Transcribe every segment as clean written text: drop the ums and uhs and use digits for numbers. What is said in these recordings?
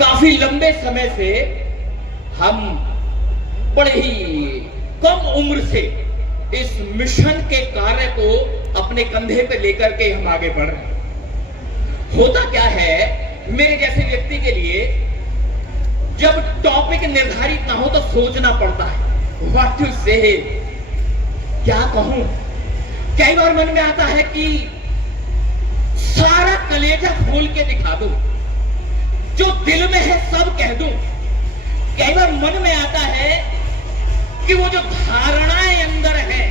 काफी लंबे समय से हम बड़े ही कम उम्र से इस मिशन के कार्य को अपने कंधे पे लेकर के हम आगे बढ़ रहे हैं। होता क्या है, मेरे जैसे व्यक्ति के लिए जब टॉपिक निर्धारित ना हो तो सोचना पड़ता है, व्हाट टू से, क्या कहूं। कई बार मन में आता है कि सारा कलेजा खोल के दिखा दूं, जो दिल में है सब कह दूं। कई बार मन में आता है कि वो जो धारणाएं अंदर है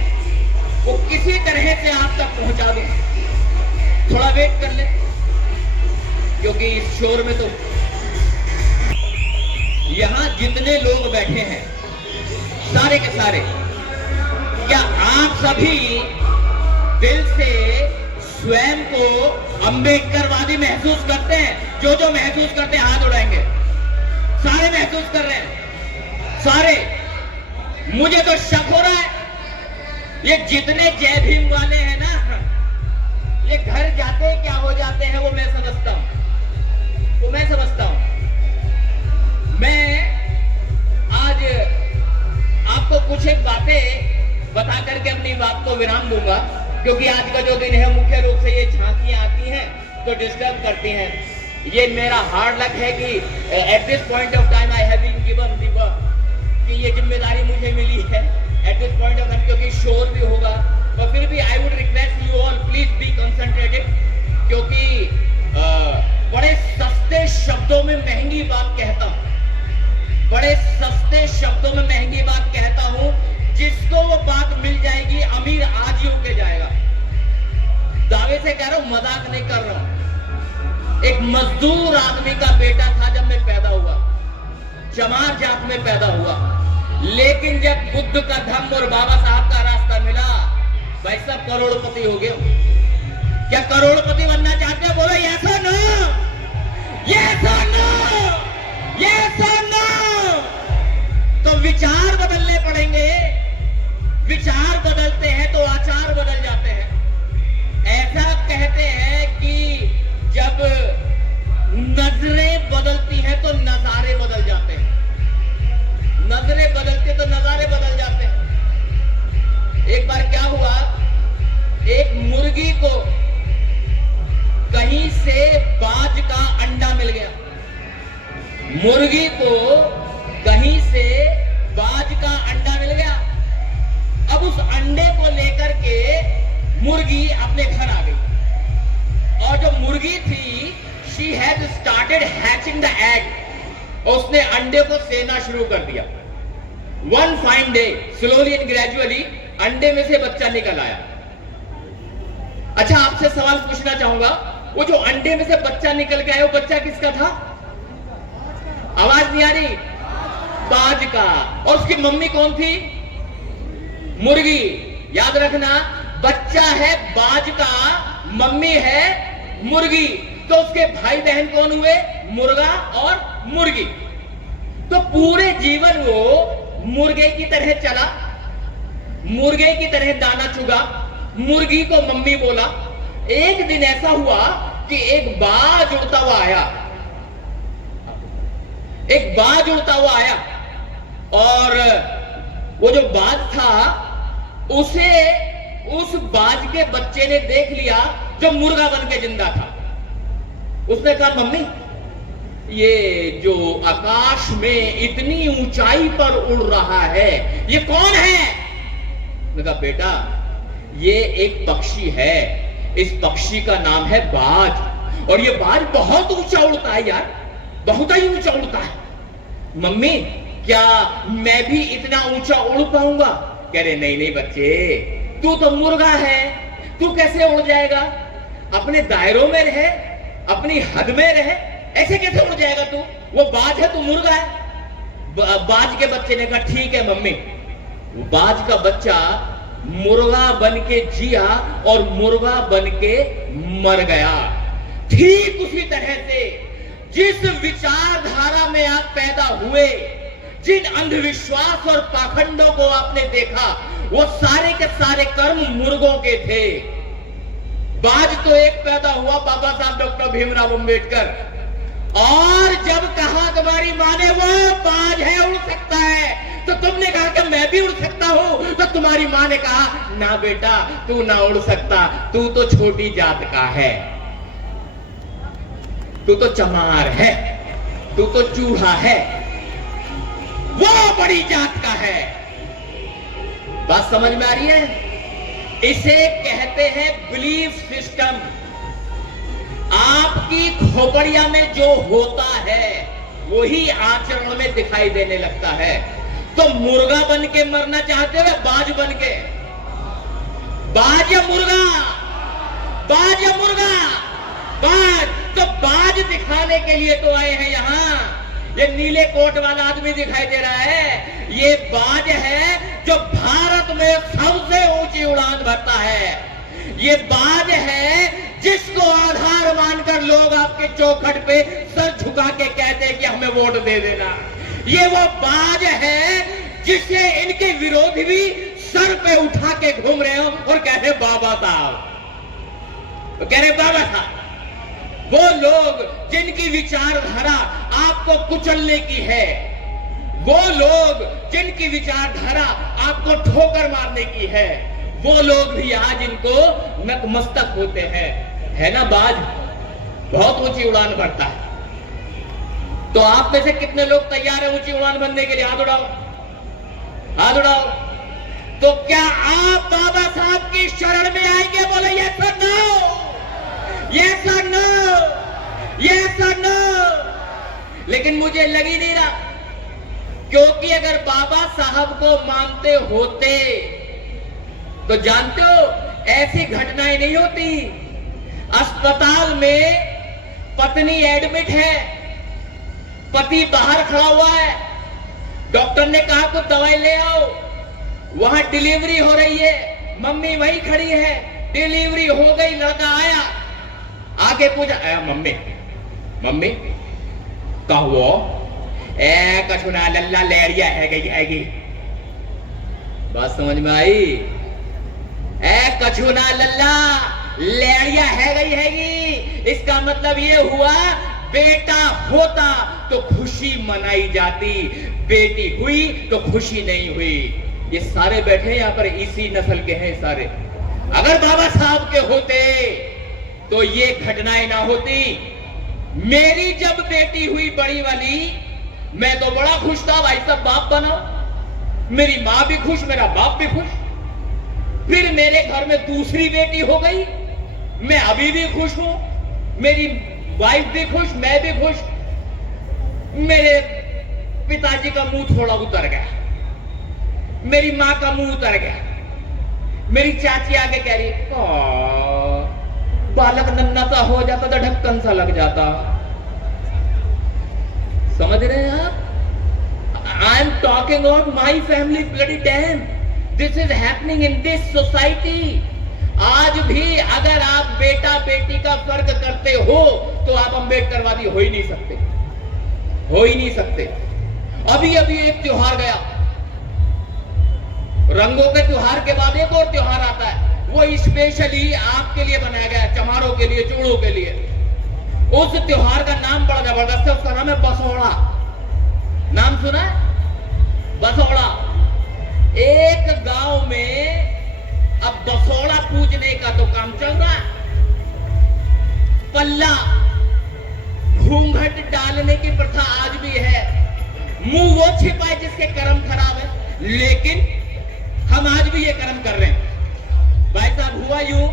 वो किसी तरह से आप तक पहुंचा दूं। थोड़ा वेट कर ले, क्योंकि इस शोर में तो यहां जितने लोग बैठे हैं सारे के सारे, क्या आप सभी दिल से स्वयं को अंबेडकरवादी महसूस करते हैं? जो जो महसूस करते हैं हाथ उठाएंगे। सारे महसूस कर रहे हैं, सारे। मुझे तो शक हो रहा है, ये जितने जय भीम वाले हैं ना, ये घर जाते क्या हो जाते हैं वो मैं समझता हूं, वो मैं समझता हूं। मैं आज आपको कुछ एक बातें बता करके अपनी बात को विराम दूंगा, क्योंकि आज का जो दिन है मुख्य रूप से ये झांकियां आती हैं तो डिस्टर्ब करती हैं। ये मेरा हार्ड लक है कि at this point of time I have been given the work, कि ये जिम्मेदारी मुझे मिली है at this point of time, क्योंकि शोर भी होगा। और फिर भी I would request you all please be concentrated, क्योंकि बड़े सस्ते शब्दों में महंगी बात कहता हूं, बड़े सस्ते शब्दों में महंगी बात कहता हूं। जिसको वो बात मिल जाएगी अमीर आज ही होके जाएगा। दावे से कह रहा हूं, मजाक नहीं कर रहा हूं। एक मजदूर आदमी का बेटा था जब मैं पैदा हुआ, चमार जात में पैदा हुआ, लेकिन जब बुद्ध का धम्म और बाबा साहब का रास्ता मिला, भाई सब करोड़पति हो गए। क्या करोड़पति बनना चाहते हो? बोलो यस और नो, यस और नो, यस और नो। तो विचार बदलने पड़ेंगे। विचार बदलते हैं तो आचार बदल जाते हैं। ऐसा कहते हैं कि जब नजरें बदलती हैं तो नजारे बदल जाते हैं। नजरें बदलते तो नजारे बदल जाते हैं। एक बार क्या हुआ, एक मुर्गी को कहीं से बाज का अंडा मिल गया। मुर्गी को कहीं से बाज का अंडा मिल गया। अब उस अंडे को लेकर के मुर्गी अपने घर आ गई, और जो मुर्गी थी she had started hatching the egg, और उसने अंडे को सेना शुरू कर दिया। One fine day, slowly and gradually, अंडे में से बच्चा निकल आया। अच्छा, आपसे सवाल पूछना चाहूंगा, वो जो अंडे में से बच्चा निकल के आया, वो बच्चा किसका था? आवाज नहीं आ रही? बाज का। और उसकी मम्मी कौन थी? मुर्गी। याद रखना, बच्चा है बाज का, मम्मी है मुर्गी। तो उसके भाई बहन कौन हुए? मुर्गा और मुर्गी। तो पूरे जीवन वो मुर्गे की तरह चला, मुर्गे की तरह दाना चुगा, मुर्गी को मम्मी बोला। एक दिन ऐसा हुआ कि एक बाज उड़ता हुआ आया, एक बाज उड़ता हुआ आया, और वो जो बाज था उसे उस बाज के बच्चे ने देख लिया जो मुर्गा बन के जिंदा था। उसने कहा, मम्मी ये जो आकाश में इतनी ऊंचाई पर उड़ रहा है ये कौन है? मैंने कहा, बेटा ये एक पक्षी है, इस पक्षी का नाम है बाज, और ये बाज बहुत ऊंचा उड़ता है यार, बहुत ही ऊंचा उड़ता है। मम्मी क्या मैं भी इतना ऊंचा उड़ पाऊंगा? कह रहे, नहीं नहीं बच्चे, तू तो मुर्गा है, तू कैसे उड़ जाएगा? अपने दायरों में रहे, अपनी हद में रहे, ऐसे कैसे उड़ जाएगा तू? वो बाज है, तू मुर्गा है। बाज के बच्चे ने कहा, ठीक है मम्मी। बाज का बच्चा मुर्गा बन के जिया और मुर्गा बन के मर गया। ठीक उसी तरह से जिस विचारधारा में आप पैदा हुए, जिन अंधविश्वास और पाखंडों को आपने देखा, वो सारे के सारे कर्म मुर्गों के थे। बाज तो एक पैदा हुआ, बाबा साहब डॉक्टर भीमराव अंबेडकर, और जब कहा माने वो बाज है, उड़ सकता है। तो तुमने कहा कि मैं भी उड़ सकता हूं, तो तुम्हारी मां ने कहा ना बेटा, तू ना उड़ सकता, तू तो छोटी जात का है, तू तो चमार है, तू तो चूहा है, वो बड़ी जात का है। बात समझ में आ रही है? इसे कहते हैं बिलीफ सिस्टम। आपकी खोपड़िया में जो होता है वही आचरण में दिखाई देने लगता है। तो मुर्गा बन के मरना चाहते हो, बाज बन के? बाज या मुर्गा? बाज या मुर्गा? बाज। तो बाज दिखाने के लिए तो आए हैं यहां। ये नीले कोट वाला आदमी दिखाई दे रहा है, ये बाज है जो भारत में सबसे ऊंची उड़ान भरता है। ये बाज है जिसको आधार मानकर लोग आपके चौखट पे सर झुका के कहते हैं कि हमें वोट दे देना। ये वो बाज है जिसे इनके विरोधी भी सर पे उठा के घूम रहे हो और कह रहे बाबा साहब, तो कह रहे बाबा साहब। वो लोग जिनकी विचारधारा आपको कुचलने की है, वो लोग जिनकी विचारधारा आपको ठोकर मारने की है, वो लोग भी आज इनको नतमस्तक होते हैं। है ना बाज? बहुत ऊंची उड़ान भरता है। तो आप में से कितने लोग तैयार हैं ऊंची उड़ान भरने के लिए? हाथ उड़ाओ, हाथ उड़ाओ। तो क्या आप बाबा साहब की शरण में आएंगे? बोले यस और नो, यस और नो, यस और नो। लेकिन मुझे लग ही नहीं रहा, क्योंकि अगर बाबा साहब को मानते होते तो जानते हो ऐसी घटनाएं नहीं होती। अस्पताल में पत्नी एडमिट है, पति बाहर खड़ा हुआ है, डॉक्टर ने कहा कुछ दवाई ले आओ, वहां डिलीवरी हो रही है, मम्मी वहीं खड़ी है, डिलीवरी हो गई, लड़का आया, आगे पूछा मम्मी मम्मी कहो ए कछुना लल्ला लेरिया है गई। बात समझ में आई? ए कछुना लल्ला लेरिया है गई। इसका मतलब ये हुआ बेटा होता तो खुशी मनाई जाती, बेटी हुई तो खुशी नहीं हुई। ये सारे बैठे यहां पर इसी नस्ल के हैं सारे। अगर बाबा साहब के होते तो ये घटनाएं ना होती। मेरी जब बेटी हुई बड़ी वाली, मैं तो बड़ा खुश था, भाई साहब बाप बना, मेरी मां भी खुश, मेरा बाप भी खुश। फिर मेरे घर में दूसरी बेटी हो गई, मैं अभी भी खुश हूं, मेरी वाइफ भी खुश, मैं भी खुश। मेरे पिताजी का मुंह थोड़ा उतर गया, मेरी मां का मुंह उतर गया, मेरी चाची आगे कह रही बालक नन्ना सा हो जाता तो ढक्कन सा लग जाता। समझ रहे हैं आप? I am talking about my family. Bloody dam, this is happening in this society. आज भी अगर आप बेटा बेटी का फर्क करते हो तो आप अंबेडकरवादी हो ही नहीं सकते, हो ही नहीं सकते। अभी अभी एक त्योहार गया, रंगों के त्योहार के बाद एक और त्योहार आता है, वो स्पेशली आपके लिए बनाया गया है, चमारों के लिए, चूड़ों के लिए। उस त्योहार का नाम बड़ा जबरदस्त है, उसका नाम है बसोड़ा। नाम सुना है? बसोड़ा। एक गांव में अब बसोड़ा पूजने का तो काम चल रहा है, पल्ला घूंघट डालने की प्रथा आज भी है। मुंह वो छिपाए जिसके कर्म खराब है, लेकिन हम आज भी ये कर्म कर रहे हैं। भाई साहब हुआ यूं,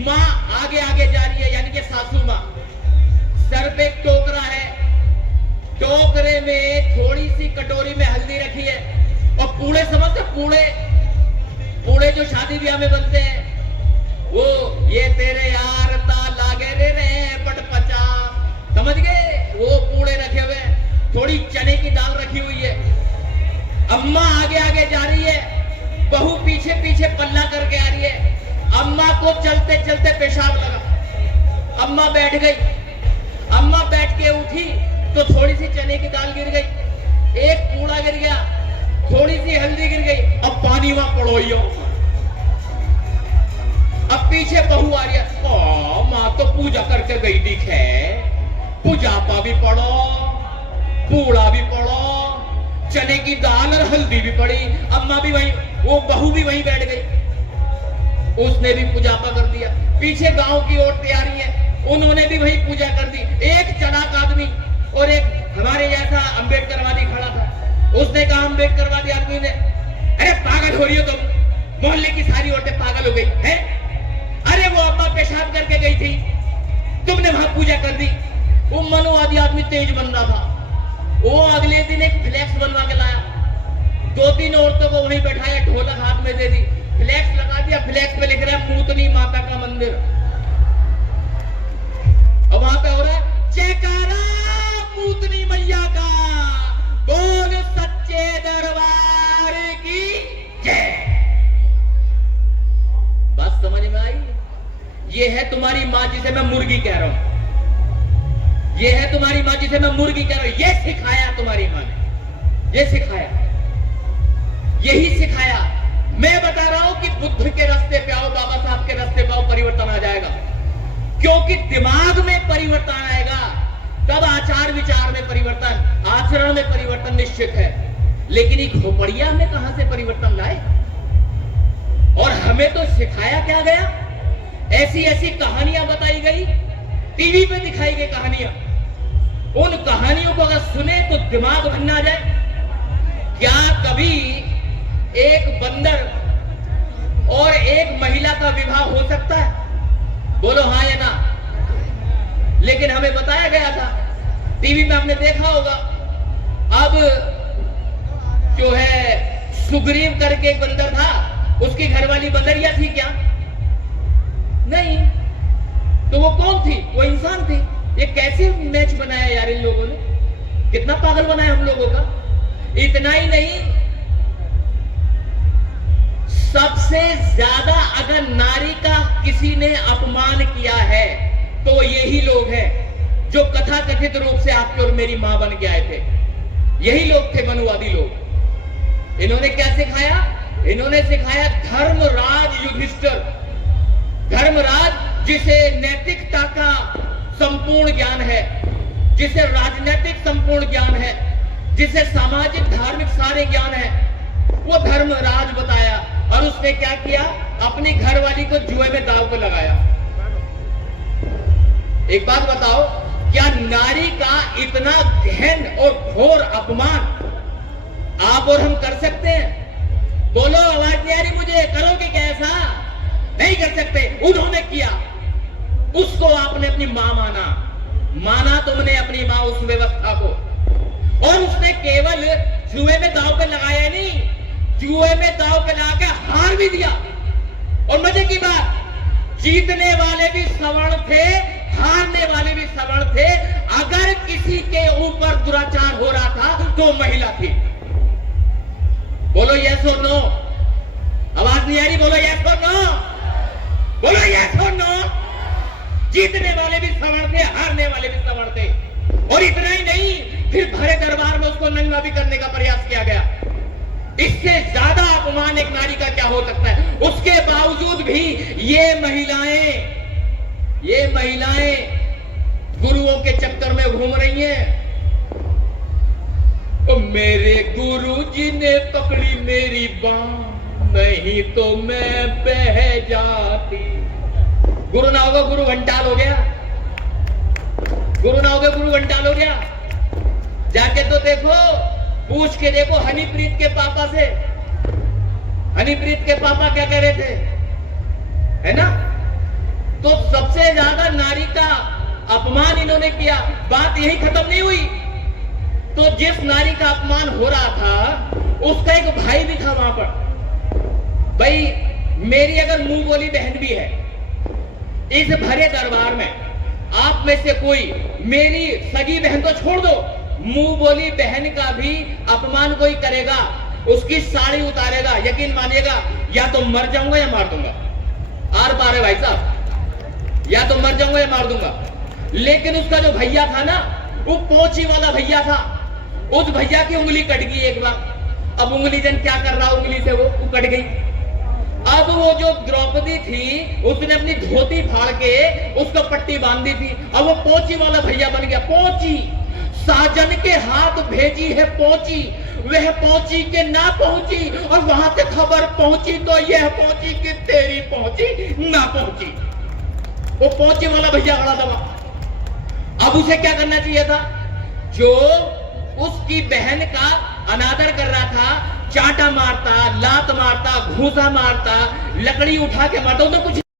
मां आगे आगे जा रही है, यानी कि सासू मां, सर पे एक टोकरा है, टोकरे में थोड़ी सी कटोरी में हल्दी रखी है और पूड़े, समझते पूड़े, पूड़े जो शादी ब्याह में बनते हैं, वो ये तेरे यार ता लागे रे पट पचा, समझ गए? वो पूड़े रखे हुए, थोड़ी चने की दाल रखी हुई है। अम्मा आगे आगे जा रही है, बहू पीछे पीछे पल्ला करके आ रही है। अम्मा को चलते चलते पेशाब लगा, अम्मा बैठ गई, अम्मा बैठ के उठी तो थोड़ी सी चने की दाल गिर गई, एक पूड़ा गिर गया, थोड़ी सी हल्दी गिर गई, अब पानी वहां पड़ोइयो। अब पीछे बहू आ रही है, मां तो पूजा करके गई दिखे, पूजा पा भी पढ़ो, पूड़ा भी पड़ो, चने की दाल और हल्दी भी पड़ी, अम्मा भी वहीं, वो बहू भी वहीं बैठ गई, उसने भी पूजापा कर दिया। पीछे गांव की ओर तैयारी है, उन्होंने भी वही पूजा कर दी। एक चढ़ाक आदमी और एक हमारे जैसा अम्बेडकरवादी खड़ा था, उसने कहा अम्बेडकरवादी आदमी ने, अरे पागल हो रही हो तुम, मोहल्ले की सारी औरतें पागल हो गई है, अरे वो अम्मा पेशाब करके गई थी, तुमने वहां पूजा कर दी। वो मनुवादी आदमी तेज बन रहा था, वो अगले दिन एक फ्लैक्स बनवा के लाया, 2-3 औरतों को वहीं बैठाया, ढोलक हाथ में दे दी, फ्लैक्स लगा दिया, फ्लैक्स पे लिख रहा है मूतनी माता का मंदिर, और वहां पे हो रहा है जयकारा मूतनी मैया का, बोल सच्चे दरबार की जय। बात समझ में आई? ये है तुम्हारी मां जिसे मैं मुर्गी कह रहा हूं, ये है तुम्हारी मां जिसे मैं मुर्गी कह रहा हूं। ये सिखाया तुम्हारी मां ने, ये सिखाया, यही सिखाया। मैं बता रहा हूं कि बुद्ध के रास्ते पे आओ, बाबा साहब के रास्ते पे आओ, परिवर्तन आ जाएगा। क्योंकि दिमाग में परिवर्तन आएगा तब आचार विचार में परिवर्तन, आचरण में परिवर्तन निश्चित है। लेकिन एक खोपड़िया में कहां से परिवर्तन लाए? और हमें तो सिखाया क्या गया? ऐसी ऐसी कहानियां बताई गई, टीवी पे दिखाई गई कहानियां, उन कहानियों को अगर सुने तो दिमाग भरना जाए। क्या कभी एक बंदर और एक महिला का विवाह हो सकता है? बोलो हाँ या ना। लेकिन हमें बताया गया था, टीवी में हमने देखा होगा, अब जो है सुग्रीव करके एक बंदर था, उसकी घरवाली बंदरिया थी क्या? नहीं, तो वो कौन थी? वो इंसान थी। ये कैसे मैच बनाया यार इन लोगों ने, कितना पागल बनाया हम लोगों का। इतना ही नहीं, सबसे ज्यादा अगर नारी का किसी ने अपमान किया है तो यही लोग हैं जो कथा कथित रूप से आपकी और मेरी मां बन के आए थे। यही लोग थे मनुवादी लोग। इन्होंने क्या सिखाया? इन्होंने सिखाया धर्मराज युधिष्ठिर, धर्मराज जिसे नैतिकता का संपूर्ण ज्ञान है, जिसे राजनीतिक संपूर्ण ज्ञान है, जिसे सामाजिक धार्मिक सारे ज्ञान है, वो धर्मराज बताया। और उसने क्या किया? अपनी घरवाली को जुए में दांव पे लगाया। एक बात बताओ, क्या नारी का इतना गहन और घोर अपमान आप और हम कर सकते हैं? बोलो, आवाज नहीं आ रही मुझे, करोगे क्या ऐसा? नहीं कर सकते। उन्होंने किया, उसको आपने अपनी मां माना तुमने अपनी मां उस व्यवस्था को, और उसने केवल जुए में दांव पे लगाया नहीं, जुए में दांव पे लगा के हार भी दिया। और मजे की बात, जीतने वाले भी सवर्ण थे, हारने वाले भी सवर्ण थे। अगर किसी के ऊपर दुराचार हो रहा था तो महिला थी। बोलो यस और नो। आवाज नहीं आ रही, बोलो यस और नो, बोलो यस और नो। जीतने वाले भी सवर्ण थे, हारने वाले भी सवर्ण थे। और इतना ही नहीं, फिर भरे दरबार में उसको नंगा भी करने का प्रयास किया गया। इससे ज्यादा अपमान एक नारी का क्या हो सकता है? उसके बावजूद भी ये महिलाएं गुरुओं के चक्कर में घूम रही हैं। तो मेरे गुरु जी ने पकड़ी मेरी बांह, नहीं तो मैं बह जाती। गुरु ना होगा गुरु घंटाल हो गया, गुरु ना होगा गुरु घंटाल हो गया। जाके तो देखो, पूछ के देखो हनीप्रीत के पापा से, हनीप्रीत के पापा क्या कह रहे थे, है ना? तो सबसे ज्यादा नारी का अपमान इन्होंने किया। बात यही खत्म नहीं हुई। तो जिस नारी का अपमान हो रहा था, उसका एक भाई भी था वहां पर। भाई, मेरी अगर मुंह बोली बहन भी है, इस भरे दरबार में आप में से कोई मेरी सगी बहन तो छोड़ दो, मुंह बोली बहन का भी अपमान कोई करेगा, उसकी साड़ी उतारेगा, यकीन मानिएगा, या तो मर जाऊंगा या मार दूंगा। आर पार है भाई साहब, या तो मर जाऊंगा या मार दूंगा। लेकिन उसका जो भैया था ना, वो पोंची वाला भैया था, उस भैया की उंगली कट गई एक बार। अब उंगली जन क्या कर रहा, उंगली से वो कट गई। अब वो जो द्रौपदी थी, उसने अपनी धोती फाड़ के उसको पट्टी बांधी थी। अब वो पोंची वाला भैया बन गया, पोंची। साजन मन के हाथ भेजी है पहुंची, वह पहुंची के ना पहुंची, और वहां से खबर पहुंची तो यह पहुंची कि तेरी पहुंची ना पहुंची। वो पहुंची वाला भैया खड़ा दबा। अब उसे क्या करना चाहिए था? जो उसकी बहन का अनादर कर रहा था, चांटा मारता, लात मारता, घूंसा मारता, लकड़ी उठा के मारता, उसे कुछ